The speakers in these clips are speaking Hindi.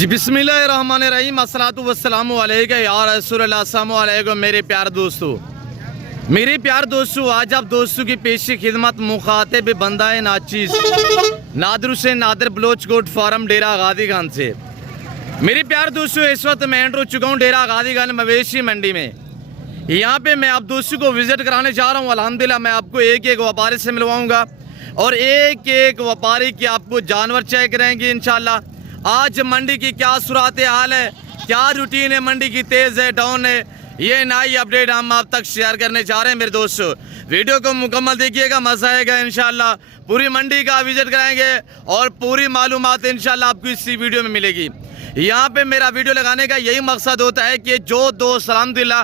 जी बिस्मिल्लाहिर्रहमानिर्रहीम अस्सलातु वस्सलामु अलैका या रसूलल्लाह अस्सलामु अलैकुम मेरे प्यारे दोस्तों, आज आप दोस्तों की पेशी खिदमत मुखातिब बंदाए नाचीज नादर से नादर बलोच कोट फार्म डेरा गादी खान से। मेरे प्यारे दोस्तों, इस वक्त मैं एंटर हो चुका हूँ डेरा गादी खान मवेशी मंडी में। यहाँ पे मैं आप दोस्तों को विजिट कराने जा रहा हूँ। अल्हम्दुलिल्लाह मैं आपको एक एक व्यापारी से मिलवाऊंगा और एक एक व्यापारी की आपको जानवर चेक करेंगे इंशाल्लाह। आज मंडी की क्या सूरत हाल है, क्या रूटीन है मंडी की, तेज है डाउन है, ये नई अपडेट हम आप तक शेयर करने जा रहे हैं। मेरे दोस्तों वीडियो को मुकम्मल देखिएगा, मजा आएगा इंशाल्लाह। पूरी मंडी का विजिट कराएंगे और पूरी मालूमात इंशाल्लाह आपको इसी वीडियो में मिलेगी। यहाँ पे मेरा वीडियो लगाने का यही मकसद होता है कि जो दोस्त अल्हम्दुलिल्लाह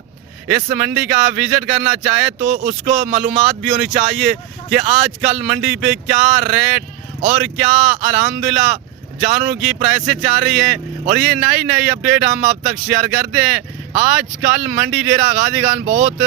इस मंडी का विजिट करना चाहे तो उसको मालूमात भी होनी चाहिए कि आजकल मंडी पे क्या रेट और क्या अल्हम्दुलिल्लाह जानवरों की प्राइसें चल रही हैं और ये नई नई अपडेट हम आप तक शेयर करते हैं। आजकल मंडी डेरा गादी खान बहुत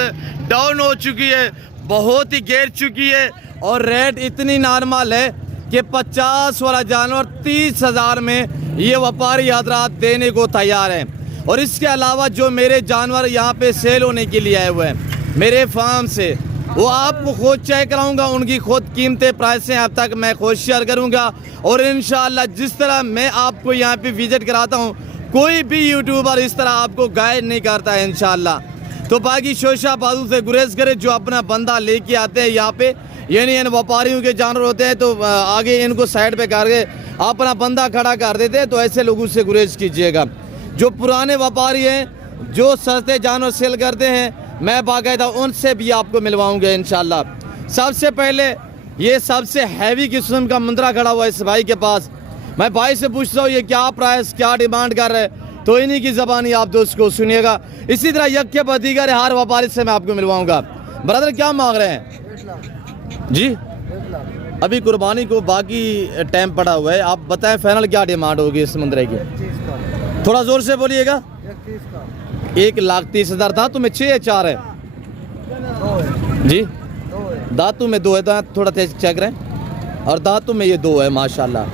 डाउन हो चुकी है, बहुत ही गिर चुकी है और रेट इतनी नॉर्मल है कि 50 वाला जानवर 30,000 में ये व्यापारी हजरात देने को तैयार हैं। और इसके अलावा जो मेरे जानवर यहाँ पे सेल होने के लिए आए हुए हैं मेरे फार्म से, वो आपको खुद चेक कराऊंगा, उनकी खुद कीमतें प्राइसें अब तक मैं खुद शेयर करूंगा। और इंशाल्लाह जिस तरह मैं आपको यहाँ पे विजिट कराता हूँ, कोई भी यूट्यूबर इस तरह आपको गाइड नहीं करता है इंशाल्लाह। तो बाकी शोशा बाजू से गुरेज करे, जो अपना बंदा लेके आते हैं यहाँ पे, यानी इन व्यापारियों के जानवर होते हैं तो आगे इनको साइड पे करके अपना बंदा खड़ा कर देते हैं, तो ऐसे लोगों से गुरेज कीजिएगा। जो पुराने व्यापारी हैं जो सस्ते जानवर सेल करते हैं, मैं बाकायदा उनसे भी आपको मिलवाऊंगा इंशाल्लाह। सबसे पहले ये सबसे हैवी किस्म का मुंद्रा खड़ा हुआ है इस भाई के पास। मैं भाई से पूछता हूँ ये क्या प्राइस, क्या डिमांड कर रहे हैं, तो इन्हीं की ज़बानी आप दोस्त को सुनिएगा। इसी तरह यक्के बदीगर हर व्यापारी से मैं आपको मिलवाऊंगा। ब्रदर क्या मांग रहे हैं जी? अभी कुर्बानी को बाकी टाइम पड़ा हुआ है, आप बताएं फाइनल क्या डिमांड होगी इस मुंद्रे की? थोड़ा जोर से बोलिएगा। 1,30,000। दांतों में 6 या 4 है जी? दांतों में 2 है, दांत थोड़ा तेज चेक करें, और दांतों में ये 2 है माशाल्लाह।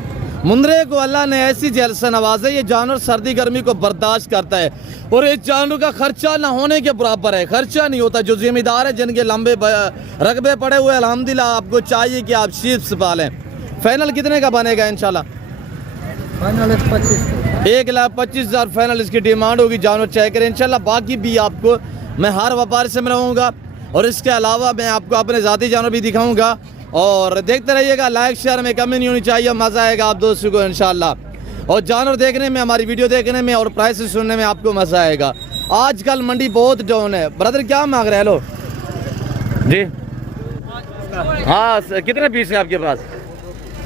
मुंद्रे को अल्लाह ने ऐसी जेल से नवाजा, ये जानवर सर्दी गर्मी को बर्दाश्त करता है और इस जानवर का खर्चा ना होने के बराबर है, खर्चा नहीं होता। जो जिम्मेदार है, जिनके लंबे रकबे पड़े हुए, अल्हम्दुलिल्लाह आपको चाहिए कि आप शीप्स पालें। फाइनल कितने का बनेगा इंशाल्लाह? फाइनल 1,25,000 फाइनल इसकी डिमांड होगी। जानवर चेक करें इंशाल्लाह। बाकी भी आपको मैं हर व्यापारी से मिलवाऊंगा और इसके अलावा मैं आपको अपने ज़ाती जानवर भी दिखाऊंगा। और देखते रहिएगा, लाइक शेयर में कमी नहीं होनी चाहिए, मज़ा आएगा आप दोस्तों को इंशाल्लाह। और जानवर देखने में, हमारी वीडियो देखने में और प्राइस सुनने में आपको मज़ा आएगा। आजकल मंडी बहुत डाउन है। ब्रदर क्या मांग रहे हैं? हेलो जी, हाँ कितने पीस है आपके पास?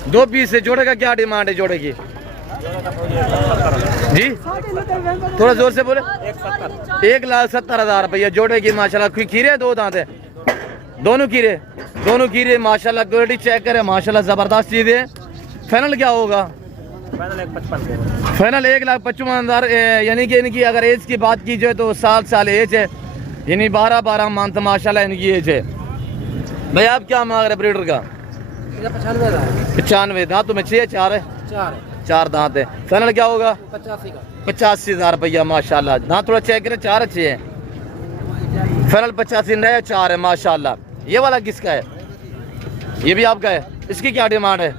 2 पीस है। जोड़े का क्या डिमांड है जोड़े की जी? थोड़ा जोर से बोले। 1,70,000 रुपया जोड़े की माशाल्लाह। खीरे 2 दांत है, दोनों खीरे माशाल्लाह। क्वालिटी चेक करें माशाल्लाह, ज़बरदस्त चीज़ है। फाइनल क्या होगा? फाइनल 1,55,000। यानी कि इनकी अगर एज की बात की जाए तो 7 साल एज है, यानी 12 मंथ माशाल्लाह इनकी एज है। भाई आप क्या मांग रहे ब्रीडर का? 95। दांतों में 6 4 है, 4 दांत है। फाइनल क्या होगा? 85,000 रुपया माशाल्लाह। दांत थोड़ा चेक करें, 4 अच्छे हैं। फाइनल 85 नया 4 है माशाल्लाह। ये वाला किसका है? ये भी आपका है। इसकी क्या डिमांड है?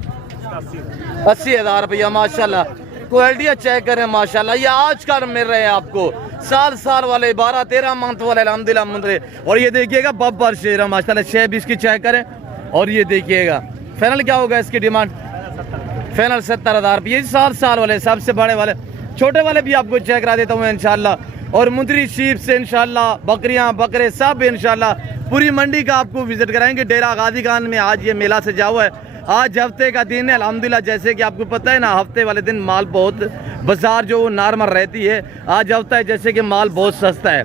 80,000 रुपया माशाल्लाह। क्वालिटी चेक करें माशाल्लाह। ये आजकल मिल रहे हैं आपको, साल वाले, 12-13 मंथ वाले अल्हम्दुलिल्लाह मुंद्रे। और ये देखिएगा बब्बर शेर माशाल्लाह। 6-20 की चेक करें और ये देखिएगा। फाइनल क्या होगा इसकी डिमांड? फाइनल 70,000 रुपये। 7 वाले, सबसे बड़े वाले, छोटे वाले भी आपको चेक करा देता हूँ इंशाल्लाह। और मुंद्री शीप से इंशाल्लाह, बकरियां बकरे सब इंशाल्लाह पूरी मंडी का आपको विजिट कराएंगे। डेरा गादी खान में आज ये मेला सजा हुआ है। आज हफ्ते का दिन है अल्हम्दुलिल्लाह। जैसे कि आपको पता है ना, हफ्ते वाले दिन माल बहुत, बाजार जो नॉर्मल रहती है, आज हफ्ता है जैसे कि माल बहुत सस्ता है।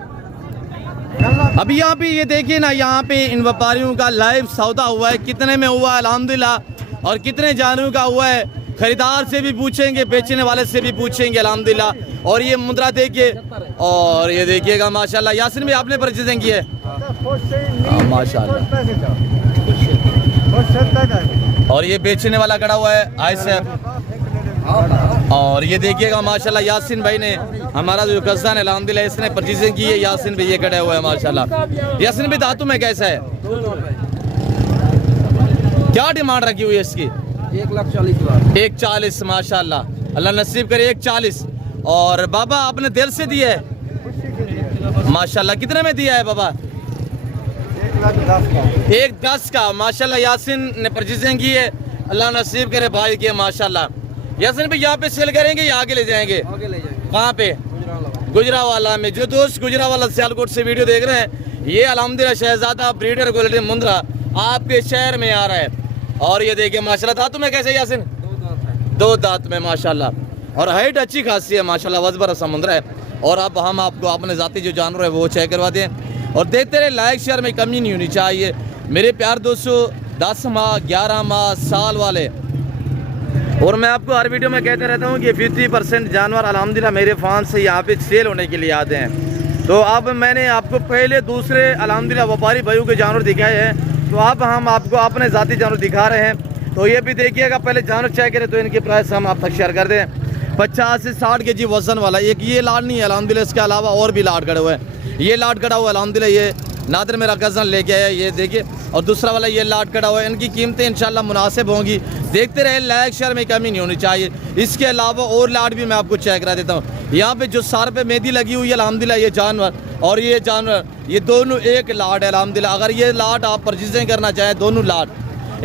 अभी यहाँ पे ये देखिए ना, यहाँ पे इन व्यापारियों का लाइव सौदा हुआ है, कितने में हुआ है अल्हम्दुलिल्लाह और कितने जानवरों का हुआ है। खरीदार से भी पूछेंगे, बेचने वाले से भी पूछेंगे अल्हम्दुलिल्लाह। और ये मुद्रा देखिए, और ये देखिएगा माशाल्लाह। यासिन भी आपने परचेजिंग की है माशाल्लाह। और ये बेचने वाला खड़ा हुआ है आइसर। और ये देखिएगा माशाल्लाह यासिन भाई ने, हमारा जो कज़न है अल्हम्दुलिल्लाह इसने परचेजिंग की है। यासिन भाई ये खड़े हुए हैं माशाल्लाह। यासिन भाई दांतों में कैसा है, क्या डिमांड रखी हुई है इसकी? 1,40,000। 1,40 माशाल्लाह, अल्लाह नसीब करे 1,40। और बाबा आपने दिल से दिया है माशाल्लाह, कितने में दिया है बाबा? 1,10 का माशाल्लाह। यासिन ने परचेजिंग की है, अल्लाह नसीब करे भाई के माशाल्लाह। यासिन भाई यहाँ पे सेल करेंगे या आगे ले जाएंगे? आगे ले जाएंगे। कहाँ पे? गुजरावाला में। जो दोस्त गुजरावाला सियालकोट से वीडियो देख रहे हैं, ये अल्हम्दुलिल्लाह शहजादा ब्रीडर क्वालिटी मुंद्रा आपके शहर में आ रहा है। और ये देखिए माशाल्लाह दांतों में कैसे यासिन? 2 दांत में माशाल्लाह। और हाइट अच्छी खासी है माशाल्लाह, वजबर समुद्र है। और अब हम आपको अपने जाती जो जानवर है वो चेक करवा दें और देखते रहे। लाइक शेयर में कमी नहीं होनी चाहिए मेरे प्यार दोस्तों। 10 माह 11 माह साल वाले, और मैं आपको हर वीडियो में कहते रहता हूँ कि 50% जानवर अल्हम्दुलिल्लाह मेरे फार्म से यहाँ पे सेल होने के लिए आते हैं। तो अब मैंने आपको पहले दूसरे अल्हम्दुलिल्लाह व्यापारी भाइयों के जानवर दिखाए हैं, तो अब हम आपको अपने ज़ाती जानवर दिखा रहे हैं। तो ये भी देखिएगा, पहले जानवर चेक करें तो इनके प्राइस हम आप तक शेयर कर दें। 50 से 60 kg वजन वाला एक ये लाट नहीं है अल्हम्दुलिल्लाह, इसके अलावा और भी लाट खड़े हुए हैं। ये लाट खड़ा हुआ अल्हम्दुलिल्लाह, ये नादिर मेरा कज़न लेके आया, ये देखिए। और दूसरा वाला ये लाट खड़ा हुआ है, इनकी कीमतें इंशाल्लाह मुनासिब होंगी। देखते रहे, लाइक शेयर में कमी नहीं होनी चाहिए। इसके अलावा और लाट भी मैं आपको चेक करा देता हूँ। यहाँ पे जो सर पे मेहंदी लगी हुई है अल्हम्दुलिल्लाह, ये जानवर और ये जानवर ये दोनों एक लाट है अल्हम्दुलिल्लाह। अगर ये लाट आप परचेजिंग करना चाहें, दोनों लाट,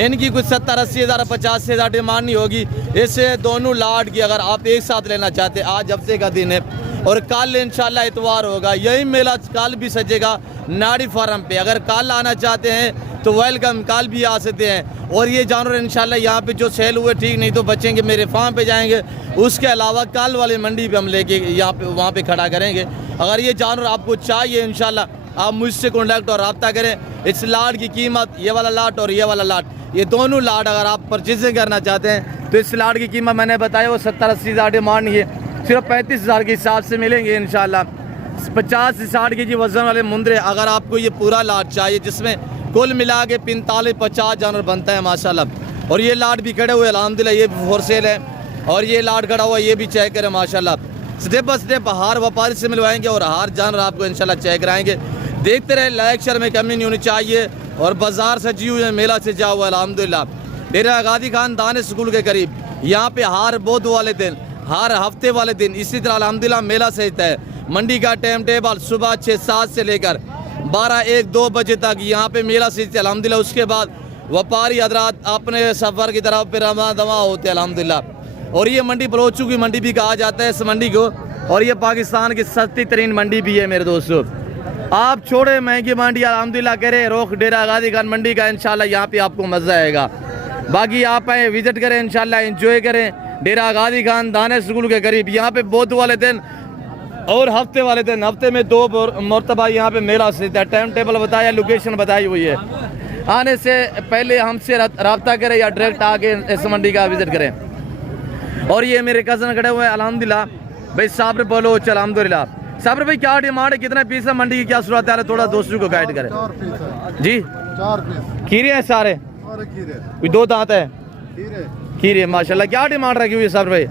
इनकी कुछ 70-80 हज़ार 50 हज़ार डिमांड नहीं होगी। इससे दोनों लाट की अगर आप एक साथ लेना चाहते, आज हफ्ते का दिन है और कल इंशाल्लाह इतवार होगा, यही मेला कल भी सजेगा नाड़ी फार्म पे। अगर कल आना चाहते हैं तो वेलकम, कल भी आ सकते हैं। और ये जानवर इंशाल्लाह यहाँ पे जो सेल हुए ठीक, नहीं तो बचेंगे मेरे फार्म पे जाएंगे। उसके अलावा कल वाली मंडी पे हम लेके यहाँ पे वहाँ पे खड़ा करेंगे। अगर ये जानवर आपको चाहिए इंशाल्लाह आप मुझसे कॉन्टैक्ट और रब्ता करें। इस लाट की कीमत, ये वाला लाट और ये वाला लाट, ये दोनों लाट अगर आप परचेजिंग करना चाहते हैं तो इस लाट की कीमत मैंने बताया वो 70-80 हज़ार डिमांड नहीं है, सिर्फ 35 हज़ार के हिसाब से मिलेंगे इंशाल्लाह। 50 से 60 kg वजन वाले मुंद्रे, अगर आपको ये पूरा लाट चाहिए जिसमें कुल मिला के 45-50 जानवर बनता है माशाल्लाह। और ये लाट भी खड़े हुए अल्हम्दुलिल्लाह, ये फॉर सेल है। और ये लाट खड़ा हुआ, ये भी चेक करें माशाल्लाह। स्टेप बाय स्टेप हर व्यापारी से मिलवाएंगे और हर जानवर आपको इंशाल्लाह चेक कराएंगे। देखते रहे, लाइक शेयर में कमी नहीं होनी चाहिए। और बाजार सजी हुई है, मेला सजा हुआ है अल्हम्दुलिल्लाह। डेरा गादी खान दानिश स्कूल के करीब यहाँ पे हर बुध वाले दिन, हर हफ्ते वाले दिन इसी तरह अल्हम्दुलिल्लाह मेला सजता है। मंडी का टाइम टेबल सुबह 6-7 से लेकर 12-1-2 बजे तक यहाँ पे मेला सजता है अल्हम्दुलिल्लाह। उसके बाद व्यापारी हजरात अपने सफ़र की तरफ पे रवा दवा होते हैं अल्हम्दुलिल्लाह। और ये मंडी बलोचू की मंडी भी कहा जाता है इस मंडी को, और ये पाकिस्तान की सस्ती तरीन मंडी भी है मेरे दोस्तों। आप छोड़े महंगी मंडी अल्हम्दुलिल्लाह करें रोक डेरा गादी खान मंडी का, इंशाल्लाह यहाँ पे आपको मज़ा आएगा। बाकी आप आए विजिट करें इंशाल्लाह, एंजॉय करें। डेरा गादी खान दानिश स्कूल के करीब यहाँ पे बुध वाले दिन और हफ्ते वाले दिन, हफ्ते में 2 मरतबा यहाँ पे मेला सजता है। टाइम टेबल बताया, लोकेशन बताई हुई है। आने से पहले हमसे रब्ता करें या डायरेक्ट आके इस मंडी का विजिट करें। और ये मेरे कज़न खड़े हुए हैं अल्हम्दुलिल्लाह भाई, साबर बोलो अल्हम्दुलिल्लाह। साबर भाई क्या डिमांड है, कितना पीस है, मंडी की क्या सूरत है, थोड़ा दोस्तों को गाइड करें। 4 पीस जी 4 पीस खीरे हैं सारे, कोई 2 दांत है खीरे माशाल्लाह। क्या डिमांड रखी हुई है साबर भाई?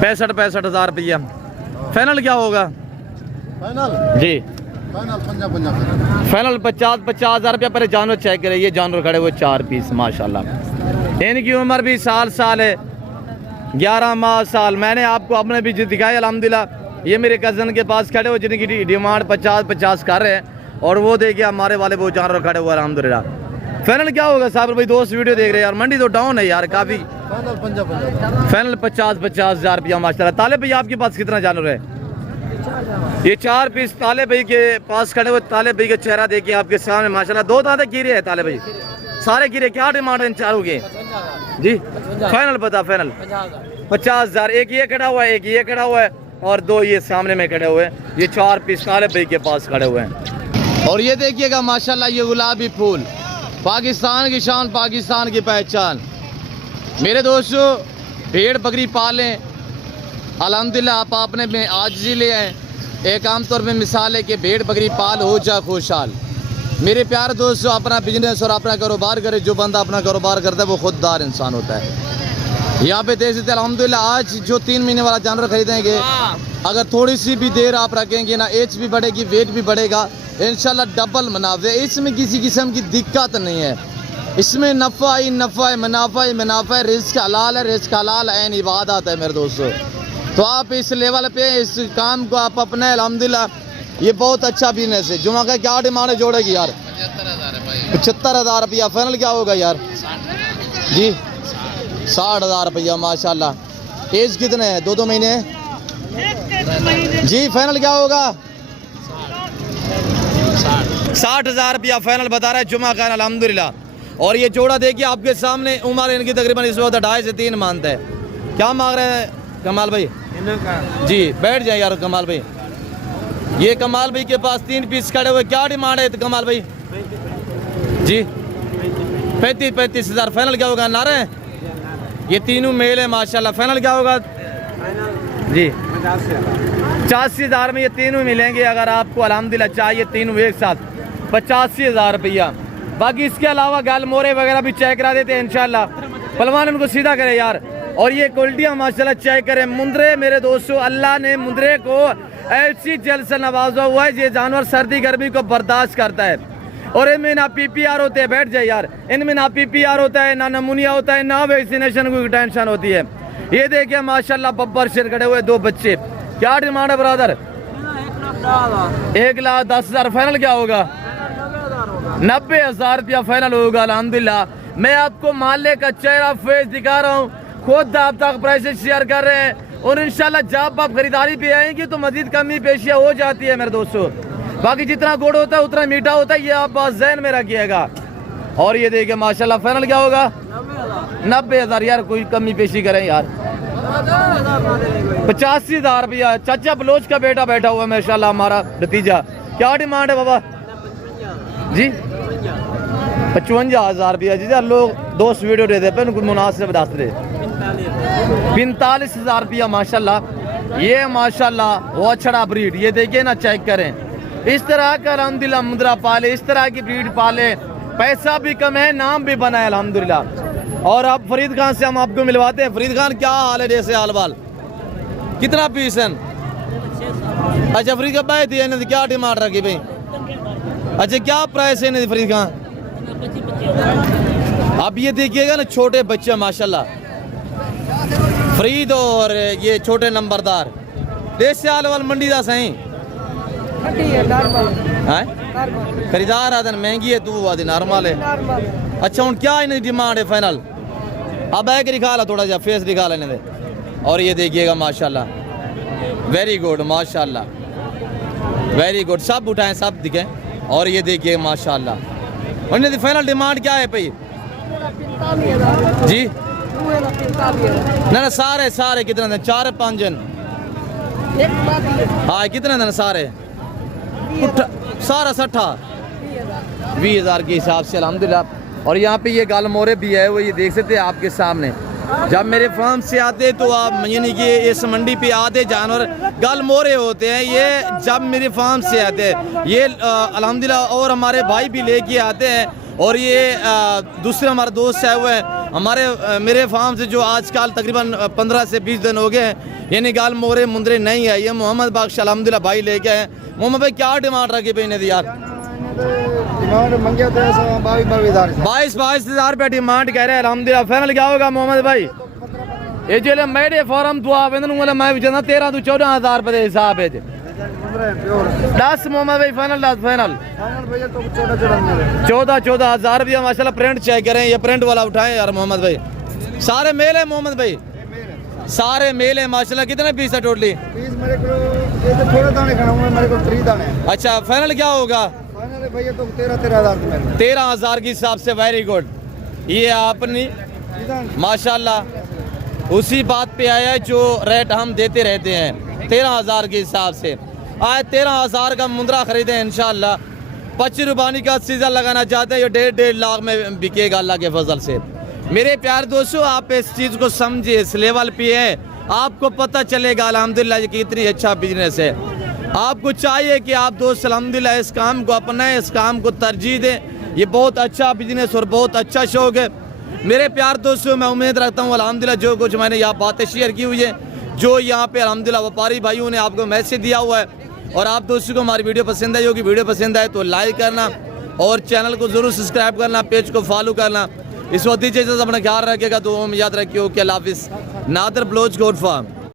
65 हज़ार रुपया। फाइनल क्या होगा जी? फाइनल 50 हज़ार रुपया पर जानवर चेक करें। ये जानवर खड़े हुए 4 पीस माशाल्लाह। इनकी उम्र भी साल है, 11 माह साल। मैंने आपको अपने भी दिखाया अल्हम्दुलिल्लाह। ये मेरे कज़न के पास खड़े हुए जिनकी डिमांड 50 कर रहे हैं, और वो देखिए हमारे वाले वो जानवर खड़े हुए अल्हम्दुलिल्लाह। फाइनल क्या होगा साबर भाई? दोस्त वीडियो देख रहे हैं यार, मंडी तो डाउन है यार काफ़ी। फाइनल 50 हज़ार रुपया माशाल्लाह। ताले भाई आपके पास कितना जानवर है? ये 4 पीस ताले भाई के पास खड़े हुए। ताले भाई का चेहरा देखिए आपके सामने माशाल्लाह। 2 दांत कीरे है ताले भाई, सारे कीरे। क्या डिमांड है इन चारों के जी? फाइनल बता, फाइनल 50 हज़ार। एक ये खड़ा हुआ है, एक ये खड़ा हुआ है, और 2 ये सामने में खड़े हुए हैं। ये 4 पीस ताले भाई के पास खड़े हुए हैं। और ये देखिएगा माशाल्लाह, ये गुलाबी फूल, पाकिस्तान की शान, पाकिस्तान की पहचान। मेरे दोस्तों भेड़ बकरी पालें अल्हम्दुलिल्लाह, आप अपने में आजिज़ी ले आए। एक आम तौर पे मिसाल है कि भेड़ बकरी पाल हो जा खुशहाल। मेरे प्यारे दोस्तों अपना बिजनेस और अपना कारोबार करे, जो बंदा अपना कारोबार करता है वो खुददार इंसान होता है। यहाँ पे देख सकते हैं अल्हम्दुलिल्लाह आज जो 3 महीने वाला जानवर खरीदेंगे अगर थोड़ी सी भी देर आप रखेंगे ना एज भी बढ़ेगी वेट भी बढ़ेगा इंशाल्लाह डबल मुनाफे। इसमें किसी किस्म की दिक्कत नहीं है, इसमें नफ़ा ही नफ़ा है, मुनाफा ही मुनाफा है। रिस्क हलाल है, रिस्क हलाल ऐन इबादत है मेरे दोस्तों। तो आप इस लेवल पे इस काम को आप अपने अल्हम्दुलिल्लाह ये बहुत अच्छा बिजनेस है। जुमा का क्या डिमांड है जोड़े की यार? 75,000 रुपया। फाइनल क्या होगा यार जी? 60,000 रुपया माशाल्लाह। एज कितने हैं? 2 महीने जी। फाइनल क्या होगा? 60,000 रुपया फाइनल बता रहा है जुमा खान अल्हम्दुलिल्लाह। और ये जोड़ा देखिए आपके सामने, उम्र इनकी तकरीबन इस वक्त 2.5 से 3 मानते हैं। क्या मांग रहे हैं कमाल भाई? जी बैठ जाए यार कमाल भाई। ये कमाल भाई के पास 3 पीस खड़े हुए। क्या डिमांड है कमाल भाई जी? 35,000 फाइनल क्या होगा? नारे ये तीनों मेल है माशाल्लाह। फाइनल क्या होगा जी? 85,000 में ये तीनों मिलेंगे। अगर आपको अल्हम्दुलिल्लाह चाहिए तीनों एक साथ 85,000 रुपया। बाकी इसके अलावा गाल मोरे वगैरह भी चेक करा देते हैं इंशाल्लाह। पहलवान उनको सीधा करे यार। और ये क्वालिटियाँ माशाल्लाह चेक करें। मुंदरे मेरे दोस्तों, अल्लाह ने मुंदरे को ऐसी जल से नवाजा हुआ है ये जानवर सर्दी गर्मी को बर्दाश्त करता है। और इनमें ना PPR होते हैं, बैठ जाए यार, इनमें ना PPR होता है, ना नमूनिया होता है, ना वैक्सीनेशन की टेंशन होती है। ये देखिए माशाल्लाह बब्बर शेर खड़े हुए 2 बच्चे। क्या डिमांड है ब्रदर? 1,10,000। फाइनल क्या होगा? 90,000 रुपया फाइनल होगा अल्हम्दुलिल्लाह। मैं आपको माले का चेहरा फेस दिखा रहा हूँ, खुद आप तक प्राइसेस शेयर कर रहे हैं। और इंशाल्लाह जब आप खरीदारी पे आएंगे तो मजीद कमी पेशियाँ हो जाती है मेरे दोस्तों। बाकी जितना गुड़ होता है उतना मीठा होता है, ये आप बात ज़हन में रखिएगा। और ये देखिए माशाल्लाह फाइनल क्या होगा? 90,000। यार कोई कमी पेशी करें यार। 85,000 रुपया। चाचा बलोच का बेटा बैठा हुआ है माशाल्लाह हमारा भतीजा। क्या डिमांड है बाबा जी? 55,000 रुपया जी। यार लोग दोस्त वीडियो दे दे उनको मुनासिब बता दे। 45,000 रुपया माशाल्लाह। ये माशाल्लाह वो अच्छा ब्रीड। ये देखिए ना चेक करें। इस तरह का अल्हम्दुलिल्लाह मुंदरा पाले, इस तरह की ब्रीड पाले, पैसा भी कम है, नाम भी बना है अल्हम्दुलिल्लाह। और अब फरीद खान से हम आपको मिलवाते हैं। फरीद खान क्या हाल है? जैसे हाल बाल कितना पीस है? अच्छा फरीद का भाई थी क्या डिमांड रखी भाई? अच्छा क्या प्राइस है फरीद खान? अब ये देखिएगा ना छोटे बच्चे माशाल्लाह फरीद और ये छोटे नंबरदार देसी हाल वाल मंडी का सही खरीदार आदन महंगी है तू आदि नॉर्मल है। अच्छा हूँ क्या इन्हें डिमांड है फाइनल? अब बैग दिखा ला थोड़ा सा फेस दिखा लेने दे। और ये देखिएगा माशाल्लाह वेरी गुड माशाल्लाह वेरी गुड। सब उठाएं सब दिखें। और ये देखिए माशाल्लाह। उन्हें फाइनल डिमांड क्या है भाई जी? ना सारे सारे कितने दिन? 4-5 जन। हाँ कितने दिन सारे? सारा 60-20,000 के हिसाब से अल्हम्दुलिल्लाह। और यहाँ पे ये गाल मोरे भी है, वो ये देख सकते हैं आपके सामने। जब मेरे फार्म से आते तो आप यानी कि इस मंडी पे आते जानवर गाल मोरे होते हैं। ये जब मेरे फार्म से आते हैं ये अल्हम्दुलिल्लाह। और हमारे भाई भी लेके आते हैं। और ये दूसरे हमारे दोस्त है हुए हमारे मेरे फार्म से जो आजकल तकरीबन 15 से 20 दिन हो गए हैं, यानी गाल मोरे मुंदरे नहीं है। ये मोहम्मद बख्श अल्हम्दुलिल्लाह भाई लेके आए। मोहम्मद भाई क्या डिमांड रखी भाई ने यार? 22,000 रुपया डिमांड कह रहे हैं अल्हम्दुलिल्लाह। फाइनल क्या होगा मोहम्मद भाई? ये जो मेरे फॉर्म तो आप मैं 13 to 14,000 रुपये के हिसाब है 10 मोहम्मद भाई फाइनल 10 फाइनल 14,000 रुपया माशाल्लाह। प्रिंट चेक करें, ये प्रिंट वाला उठाएं यार मोहम्मद भाई। सारे मेल है मोहम्मद भाई? सारे मेल है माशाल्लाह। कितने पीस है टोटली? पीस मेरे को ये तो थोड़े दाने खाना हुआ, मेरे को 3 दाने। अच्छा फाइनल क्या होगा? फाइनल भैया तो 13,000 में 13,000 के हिसाब से वेरी गुड। ये आपने माशाल्लाह उसी बात पे आया जो रेट हम देते रहते हैं 13,000 के हिसाब से। आज 13,000 का मुंदरा खरीदे इंशाल्लाह। 25 रुबानी का सीजन लगाना चाहते हैं, ये 1.5 लाख में बिकेगा अल्लाह के फजल से। मेरे प्यारे दोस्तों आप इस चीज़ को समझिए, इस लेवल पे है आपको पता चलेगा अल्हम्दुलिल्लाह कि कितनी अच्छा बिजनेस है। आपको चाहिए कि आप दोस्त अल्हम्दुलिल्लाह इस काम को अपनाएं, इस काम को तरजीह दें। ये बहुत अच्छा बिजनेस और बहुत अच्छा शौक है। मेरे प्यार दोस्तों, मैं उम्मीद रखता हूँ अल्हम्दुलिल्लाह जो कुछ मैंने यहाँ बातें शेयर की हुई है, जो यहाँ पे अल्हम्दुलिल्लाह व्यापारी भाइयों ने आपको मैसेज दिया हुआ है, और आप दोस्तों को हमारी वीडियो पसंद आई होगी। वीडियो पसंद आए तो लाइक करना और चैनल को ज़रूर सब्सक्राइब करना, पेज को फॉलो करना। इस वक्त दीजिए अपना ख्याल रखिएगा, तो हम याद रखिए। ओके, अल्लाह हाफिज़। Nadir Baloch goat farm.